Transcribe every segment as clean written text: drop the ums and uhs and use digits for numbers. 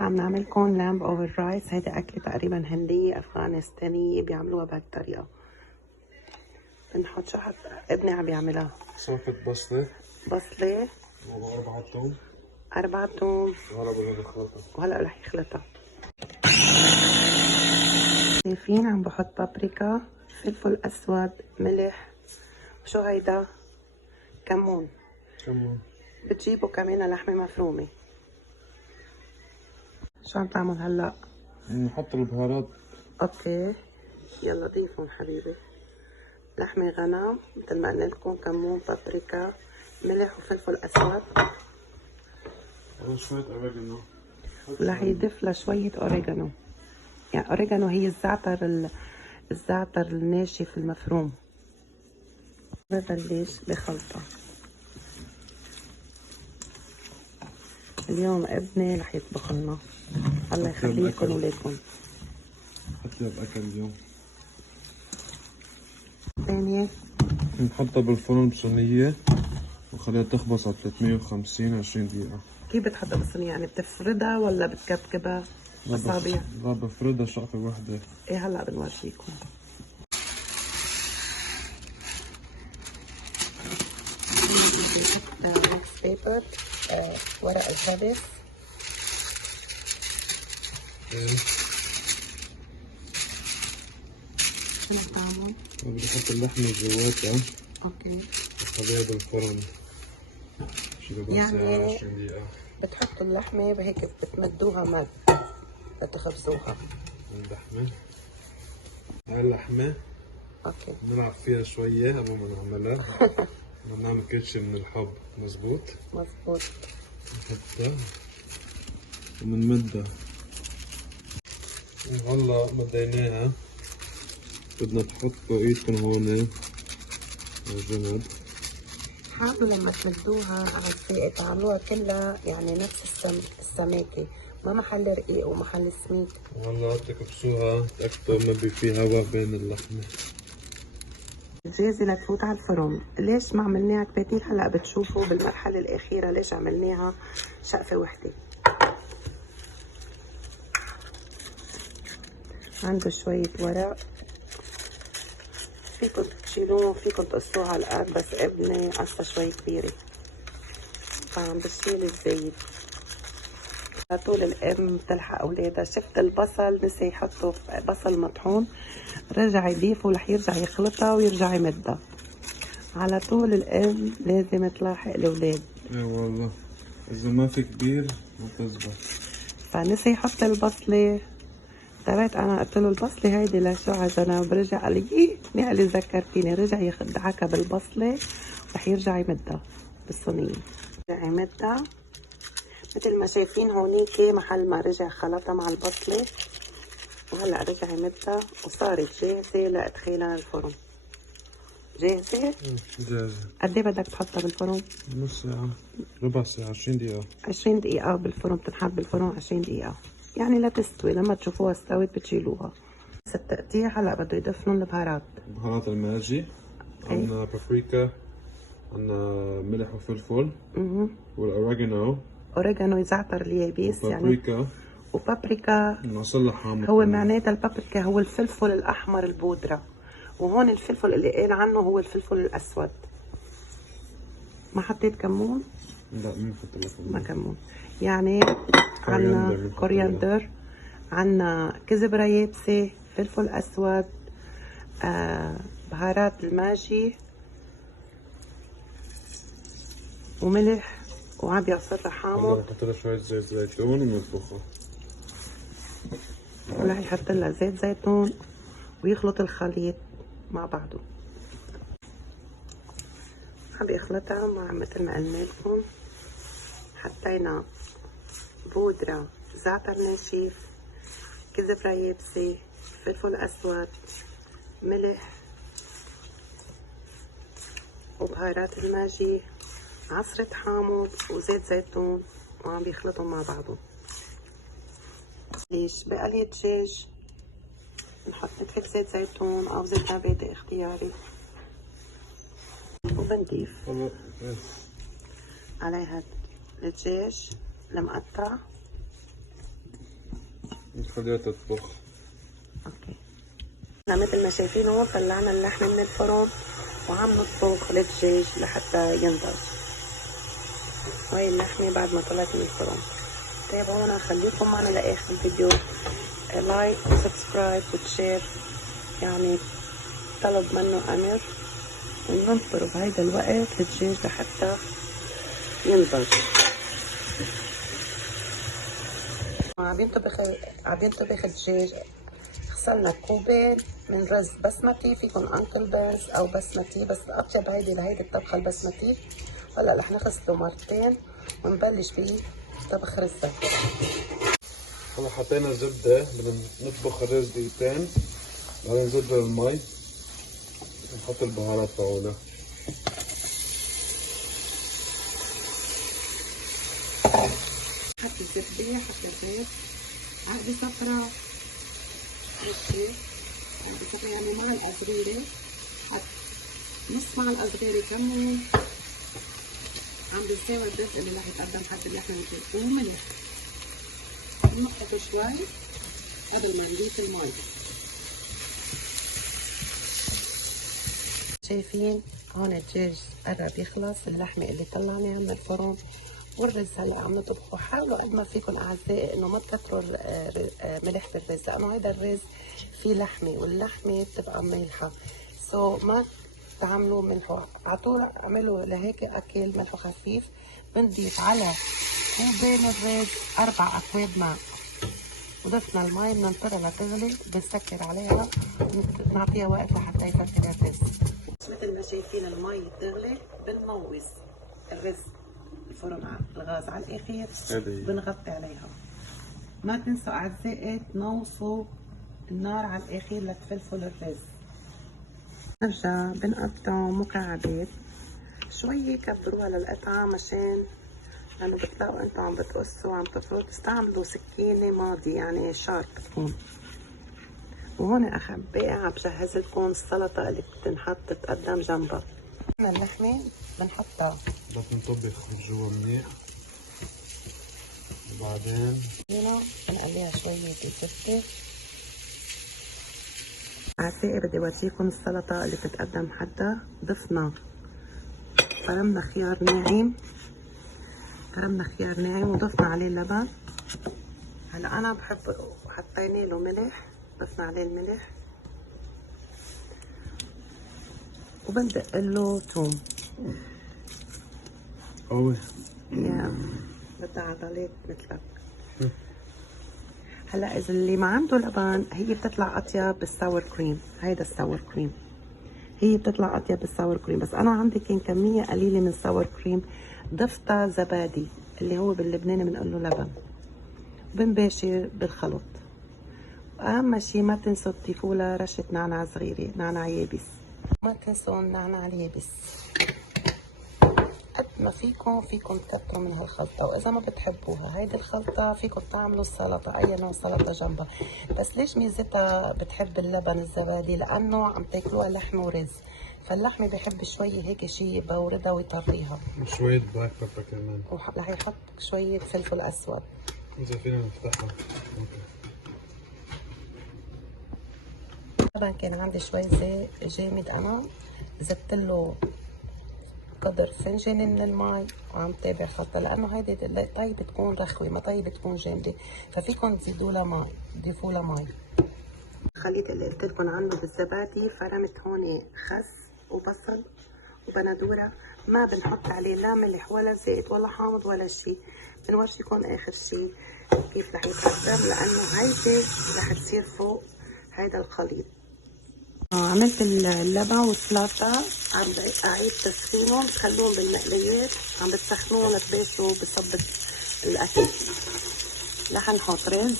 عم نعملكم لامب اوفر رايس. هيدي أكلة تقريبا هندية أفغانستانية بيعملوها بهاي الطريقة. بنحط شو حط ابني عم يعملها. سلطة بصلة و4 توم 4 توم وهلا بدنا نخلطها. وهلا رح يخلطها. شايفين عم بحط بابريكا، فلفل أسود، ملح، وشو هيدا؟ كمون. بتجيبوا كمان لحمة مفرومة. شو عم تعمل هلا؟ نحط البهارات. اوكي يلا ضيفهم حبيبي. لحمة غنم مثل ما قلنا لكم، كمون، بابريكا، ملح وفلفل أسود. شوية أوريجانو. ورح يضيف لها شوية أوريجانو. يعني أوريجانو هي الزعتر الناشف المفروم. ببلش بخلطة. اليوم ابني رح يطبخ لنا، الله يخليه لكم وليكم. أطيب أكل اليوم. ثانية نحطها بالفرن بصينية وخليها تخبص على 350 20 دقيقة. كيف بتحطها بالصينية؟ يعني بتفردها ولا بتكبكبها أصابع؟ لا بفردها شقفة واحدة. ايه هلا بنورجيكم. ميكس بيبر، ورق الهبس، شو بدك تعمل؟ بدي أحط اللحمة جواتها. اوكي. وخليها بالفرن شي ربع ساعة 20 دقيقة. بتحطوا اللحمة وهيك بتمدوها مد لتخبزوها. هاي اللحمة اوكي. نلعب فيها شوية قبل ما نعملها. بدنا نعمل كل شي من الحب. مزبوط. نحطها ومنمدها. وهلا مديناها بدنا تحطوا ايدكم هون على الجنب. حاولوا لما تمدوها على الساقة تعملوها كلها يعني نفس السماكة، ما محل رقيق ومحل سميك. وهلا تكبسوها تأكدوا ما في هواء بين اللحمة. جاهزة لتفوت على الفرن. ليش ما عملناها كباتيل؟ هلا بتشوفوا بالمرحلة الأخيرة ليش عملناها شقفة وحدة. عنده شوية ورق، فيكن تشيلوه، فيكن تقصوها على القد، بس ابني قصة شوي كبيرة فعم بشيل الزايد. على طول الام بتلحق اولادها. شفت البصل نسي يحطوا بصل مطحون، رجع يضيفه رح يرجع يخلطها ويرجع يمدها. على طول الام لازم تلاحق الاولاد. ايه والله اذا ما في كبير ما تزبط. فنسي يحط البصلة. تبعت انا قلت له البصلة هيدي لشو على جنب، رجع قال لي قال لي ذكرتيني. رجع يدعكها بالبصلة رح يرجع يمدها بالصينية. رجع يمدها مثل ما شايفين هونيك، محل ما رجع خلطها مع البصلة وهلا رجع يمدها وصارت جاهزة لادخالها الفرن. جاهزة؟ جاهزة. قد ايه بدك تحطها بالفرن؟ نص ساعة ربع ساعة 20 دقيقة. 20 دقيقة بالفرن، بتنحط بالفرن 20 دقيقة يعني لتستوي. لما تشوفوها استوت بتشيلوها. بس التقطيع هلا بده يضيفلن البهارات. بهارات الماجي، عندنا بابريكا، عندنا ملح وفلفل، والاوريجانو. اوريجانو زعتر اليابس وبابريكا. يعني. وبابريكا نصلح حامض. هو معناتها البابريكا هو الفلفل الاحمر البودرة، وهون الفلفل اللي قال عنه هو الفلفل الاسود. ما حطيت كمون؟ لا ما بحط لك ما كمون. يعني عنا كورياندر، عنا كزبرة يابسة، فلفل اسود، بهارات الماجي وملح، وعم بيعصر حامض. بحط لها شوية زيت زيتون ونطبخها. ورح يحط لها زيت زيتون ويخلط الخليط مع بعضه. عم بيخلطها مع مثل ما قلنا لكم. حطينا بودرة زعتر ناشف، كزبرة يابسة، فلفل أسود، ملح وبهارات الماجي، عصرة حامض وزيت زيتون، وعم بيخلطهم مع بعضهم. ليش بقلي دجاج نحط نتفة زيت زيتون أو زيت نباتي اختياري، وبنضيف عليها الدجاج المقطع نخليها تطبخ. اوكي. مثل ما شايفين هون طلعنا اللحمة من الفرن وعم نطبخ الدجاج لحتى ينضج. هاي اللحمة بعد ما طلعت من الفرن. طيب هون خليكم معنا لاخر الفيديو، لايك وسبسكرايب وتشير، يعني طلب منه امر، وننطر بهيدا الوقت الدجاج لحتى ينضج. عم ينطبخ الدجاج. غسلنا كوبين من رز بسمتي، فيكم انكل بيرز او بسمتي، بس اطيب هيدي لهيدي الطبخه البسمتي. هلا رح نغسله مرتين ونبلش بطبخ رزة. هلا حطينا زبدة، بدنا نطبخ الرز دقيقتين، بعدين نزيد المي ونحط البهارات تبعونا. حط الزبدة، حط البيض، عقدة صفراء، عقدة صفراء يعني معلقة صغيرة، حط نص معلقة صغيرة كمون، عم بنساوي الرز اللي رح يتقدم حد اللحمة وملح. ننقطه شوي قبل ما نضيف المي. شايفين هون الدجاج قرب يخلص، اللحمة اللي طلعناها من الفرن والرز هلا عم نطبخه. حاولوا قد ما فيكم اعزائي انه ما تكتروا ملح بالرز، لانه هيدا الرز فيه لحمة واللحمة بتبقى مالحة، ما تعملوا ملحه على طول، اعملوا لهيك اكل ملحه خفيف. بنضيف على كوبين الرز 4 اكواب ماء، وضفنا المي بننطرها لتغلي، بنسكر عليها ونعطيها وقت لحتى يفكر الرز. مثل ما شايفين المي تغلي، بنموز الرز الفرن على الغاز على الاخير، بنغطي عليها. ما تنسوا اعزائي تنوصوا النار على الاخير لتفلفل الرز. نرجع بنقطعه مكعبات، شوي كبروها للقطعة مشان لما بتلاقوا انتوا عم بتقصوا وعم تفرطوا تستعملوا سكينة ماضي يعني شارب تكون. وهون احبائي عم بجهز لكم السلطة اللي بتنحط تتقدم جنبها. اللحمة بنحطها، بدنا نطبخ جوا منيح، وبعدين هنا بنقليها شوية بزبدة. اعزائي بدي اورجيكم السلطة اللي بتتقدم حدها. ضفنا فرمنا خيار ناعم وضفنا عليه اللبن. هلا انا بحب حطينا له ملح، ضفنا عليه الملح وبندق له ثوم. قوي يا بدها عضلات مثلك. هلا اذا اللي ما عنده لبن، هي بتطلع اطيب بالساور كريم. هيدا الساور كريم هي بتطلع اطيب بالساور كريم، بس انا عندي كان كميه قليله من ساور كريم، ضفتها زبادي اللي هو باللبناني بنقول له لبن، بنباشر بالخلط. واهم شي ما تنسوا تضيفوا لها رشه نعناع صغيره، نعناع يابس، ما تنسوا النعناع اليابس. قد ما فيكم تكتروا من هالخلطه، واذا ما بتحبوها هيدي الخلطه فيكم تعملوا السلطه اي نوع سلطه جنبها. بس ليش ميزتها بتحب اللبن الزبادي؟ لانه عم تاكلوها لحمه ورز، فاللحمه بحب شوي هيك شي يبوردها ويطريها، وشوية بلاك بيبر كمان، ورح يحط شويه فلفل اسود. إذا فينا نفتحها. طبعا كان عندي شوي زيت جامد، انا زدت له قدر فنجان من المي وعم تابع خلطة، لانه هيدي طيب تكون رخوة، ما طيب تكون جامدة، ففيكم تزيدوا لها مي، تضيفوا لها مي. الخليط اللي قلت لكم عنه بالزبادي، فرمت هون خس وبصل وبندورة، ما بنحط عليه لا ملح ولا زيت ولا حامض ولا شيء. بنورجيكم اخر شيء كيف رح يتقدم، لانه هيدي رح تصير فوق هيدا الخليط. عملت اللبن والسلطة، عم أعيد تسخينهم، تخلوهم بالمقليات، عم بتسخنوهم تباشوا بصبة الأكل. رح نحط رز.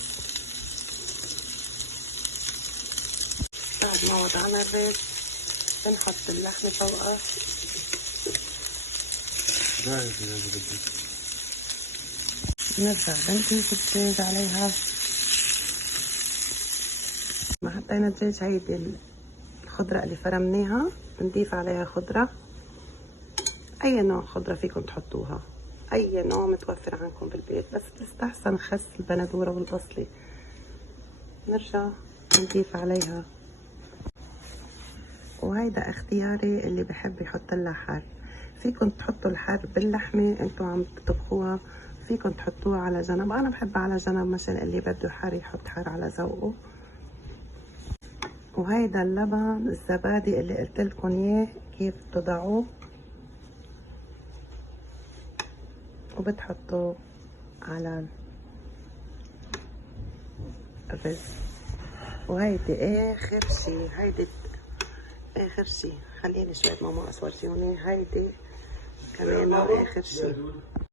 بعد ما وضعنا الرز بنحط اللحمة فوقها. جاهز يا بدك. بنرجع بنضيف الدجاج عليها. ما حطينا الدجاج، هيدي الخضرة اللي فرمناها بنضيف عليها خضرة، أي نوع خضرة فيكم تحطوها، أي نوع متوفر عندكم بالبيت، بس بيستحسن خس البندورة والبصلة. نرجع نضيف عليها. وهيدا اختياري، اللي بحب يحط لها حار. فيكن تحطوا الحار باللحمة انتوا عم تطبخوها، فيكن تحطوها على جنب. انا بحبها على جنب، مثلا اللي بده حار يحط حار على ذوقه. وهيدا اللبن الزبادي اللي قلت لكم اياه كيف تضعوه، وبتحطوه على الرز. وهيدي اخر شي، هيدي اخر شي. خليني شوية ماما اورجيوني. هيدي كمان اخر شي.